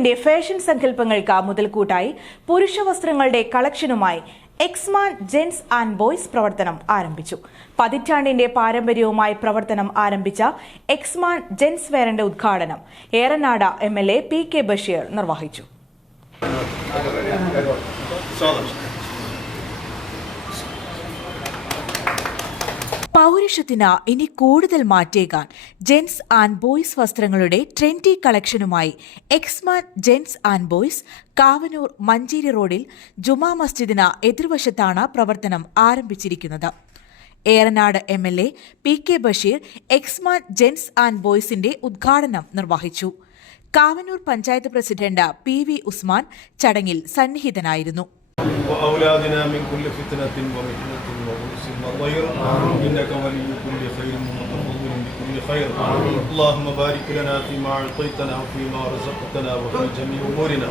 പതിറ്റാണ്ടിന്റെ fashion സങ്കല്പങ്ങൾക്ക് മുതൽക്കൂട്ടായി പുരുഷ വസ്ത്രങ്ങളുടെ കളക്ഷനുമായി Exman gents and boys പ്രവർത്തനം ആരംഭിച്ചു. പതിറ്റാണ്ടിന്റെ പാരമ്പര്യവുമായി പ്രവർത്തനം ആരംഭിച്ച എക്സ്മാൻ ജെൻസ് വെയറിന്റെ ഉദ്ഘാടനം ഏറനാട് MLA PK ബഷീർ നിർവഹിച്ചു. പൗരുഷത്തിന് ഇനി കൂടുതൽ മാറ്റേകാൻ ജെൻസ് ആൻഡ് ബോയ്സ് വസ്ത്രങ്ങളുടെ ട്രെൻഡി കളക്ഷനുമായി Exman gents and boys Kavanoor Manjeri റോഡിൽ ജുമാ മസ്ജിദിന് എതിർവശത്താണ് പ്രവർത്തനം ആരംഭിച്ചിരിക്കുന്നത്. Eranad MLA PK Basheer Exman gents and ബോയ്സിന്റെ ഉദ്ഘാടനം നിർവഹിച്ചു. കാവനൂർ പഞ്ചായത്ത് പ്രസിഡന്റ് PV ഉസ്മാൻ ചടങ്ങിൽ സന്നിഹിതനായിരുന്നു. وأولادنا من كل فتنة ومحنة وغلس وضير إنك ولي كل خير ومتفضل بكل خير اللهم بارك لنا فيما أعطيتنا وفيما رزقتنا وفي جميع أمورنا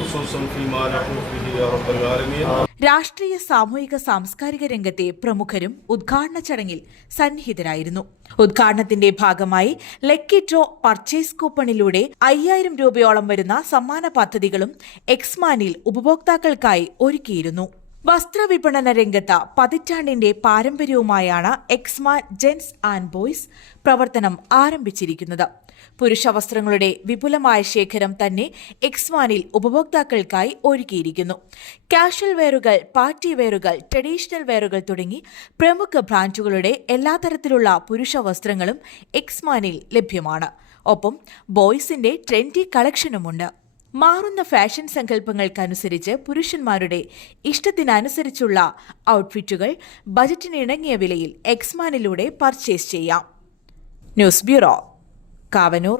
خصوصا فيما نحن فيه يا رب العالمين. രാഷ്ട്രീയ സാമൂഹിക സാംസ്കാരിക രംഗത്തെ പ്രമുഖരും ഉദ്ഘാടന ചടങ്ങിൽ സന്നിഹിതരായിരുന്നു. ഉദ്ഘാടനത്തിന്റെ ഭാഗമായി ലക്കി ഡ്രോ പർച്ചേസ് കൂപ്പണിലൂടെ 5000 രൂപയോളം വരുന്ന സമ്മാന പദ്ധതികളും എക്സ്മാനിൽ ഉപഭോക്താക്കൾക്കായി ഒരുക്കിയിരുന്നു. വസ്ത്രവിപണന രംഗത്ത് പതിറ്റാണ്ടിന്റെ പാരമ്പര്യവുമായാണ് എക്സ്മാൻ ജെൻസ് ആൻഡ് ബോയ്സ് പ്രവർത്തനം ആരംഭിച്ചിരിക്കുന്നത്. പുരുഷ വസ്ത്രങ്ങളുടെ വിപുലമായ ശേഖരം തന്നെ എക്സ്മാനിൽ ഉപഭോക്താക്കൾക്കായി ഒരുക്കിയിരിക്കുന്നു. കാഷ്വൽ വെയറുകൾ, പാർട്ടി വെയറുകൾ, ട്രഡീഷണൽ വെയറുകൾ തുടങ്ങി പ്രമുഖ ബ്രാൻഡുകളുടെ എല്ലാ തരത്തിലുള്ള പുരുഷ വസ്ത്രങ്ങളും എക്സ്മാനിൽ ലഭ്യമാണ്. ഒപ്പം ബോയ്സിന്റെ ട്രെൻഡി കളക്ഷനുമുണ്ട്. മാറുന്ന ഫാഷൻ സങ്കല്പങ്ങൾക്കനുസരിച്ച് പുരുഷന്മാരുടെ ഇഷ്ടത്തിനനുസരിച്ചുള്ള ഔട്ട്ഫിറ്റുകൾ ബജറ്റിന് ഇണങ്ങിയ വിലയിൽ എക്സ്മാനിലൂടെ പർച്ചേസ് ചെയ്യാം. News bureau, Kavanoor.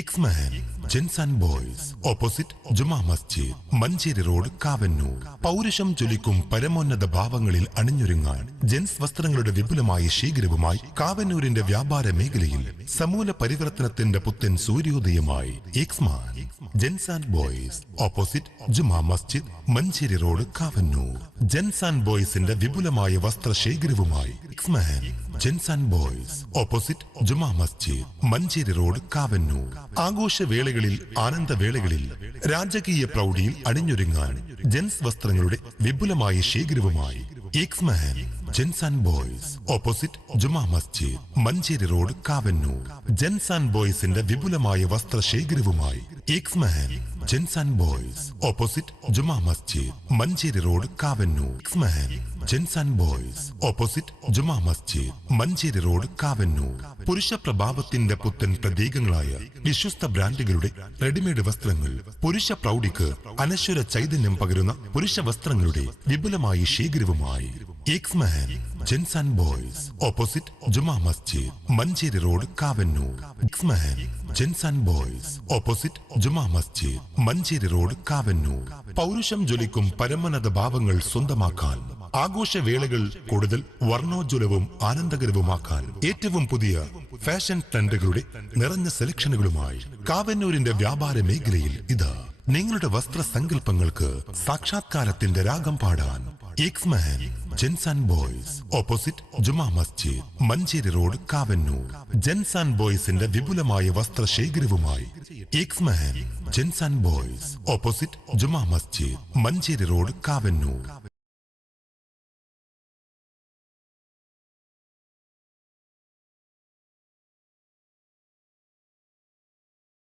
Exman gents and boys, opposite Juma Masjid, Manjeri road, Kavannur. പൗരുഷം ജ്വലിക്കും പരമോന്നത ഭാവങ്ങളിൽ അണിഞ്ഞൊരുങ്ങാൻ ജെൻസ് വസ്ത്രങ്ങളുടെ വിപുലമായ ശേഖരവുമായി കാവന്നൂരിന്റെ വ്യാപാര മേഖലയിൽ സമൂല പരിവർത്തനത്തിന്റെ പുത്തൻ സൂര്യോദയമായി Exman gents and boys, opposite Juma Masjid, Manjeri road, Kavannur. Gents and ബോയ്സിന്റെ വിപുലമായ വസ്ത്രശേഖരവുമായി Exman gents and boys, opposite Juma Masjid, Manjeri road, Kavannur. ആഘോഷവേളകളിൽ, ആനന്ദവേളകളിൽ രാജകീയ പ്രൗഢിയിൽ അണിഞ്ഞൊരുങ്ങാൻ ജെൻസ് വസ്ത്രങ്ങളുടെ വിപുലമായ ശേഖരവുമായി Exman gents and boys, opposite Juma Masjid, Manjeri road, Kavannur. Gents and ബോയ്സിന്റെ വിപുലമായ വസ്ത്രശേഖരവുമായി Exman gents and boys, opposite Juma Masjid, Manjeri road, Kavannur. Exman gents and boys, opposite Juma Masjid, Manjeri road, Kavannur. പുരുഷ പ്രഭാവത്തിന്റെ പുത്തൻ പ്രതീകങ്ങളായ വിശ്വസ്ത ബ്രാൻഡുകളുടെ റെഡിമെയ്ഡ് വസ്ത്രങ്ങൾ, പുരുഷ പ്രൗഢിക്ക് അനശ്വര ചൈതന്യം പകരുന്ന പുരുഷ വസ്ത്രങ്ങളുടെ വിപുലമായ ശേഖരവുമായി Exman gents and boys, opposite Juma Masjid, Manjeri road, Kavannur. Exman gents and boys, opposite Juma Masjid, Manjeri road, Kavannur. പൗരുഷം ജ്വലിക്കും പരമോന്നത ഭാവങ്ങൾ സ്വന്തമാക്കാൻ, ആഘോഷവേളകൾ കൂടുതൽ വർണ്ണോജ്വലവും ആനന്ദകരവുമാക്കാൻ ഏറ്റവും പുതിയ ഫാഷൻ ട്രെൻഡുകളുടെ നിറഞ്ഞ സെലക്ഷനുകളുമായി കാവന്നൂരിന്റെ വ്യാപാര മേഖലയിൽ ഇതാ നിങ്ങളുടെ വസ്ത്ര സങ്കല്പങ്ങൾക്ക് സാക്ഷാത്കാരത്തിന്റെ രാഗം പാടാൻ Exman gents and boys, opposite Juma Masjid, Manjeri road, Kavannur. Gents and ബോയ്സിന്റെ വിപുലമായ വസ്ത്രശേഖരവുമായി Exman gents and boys, opposite Juma Masjid, Manjeri road, Kavannur.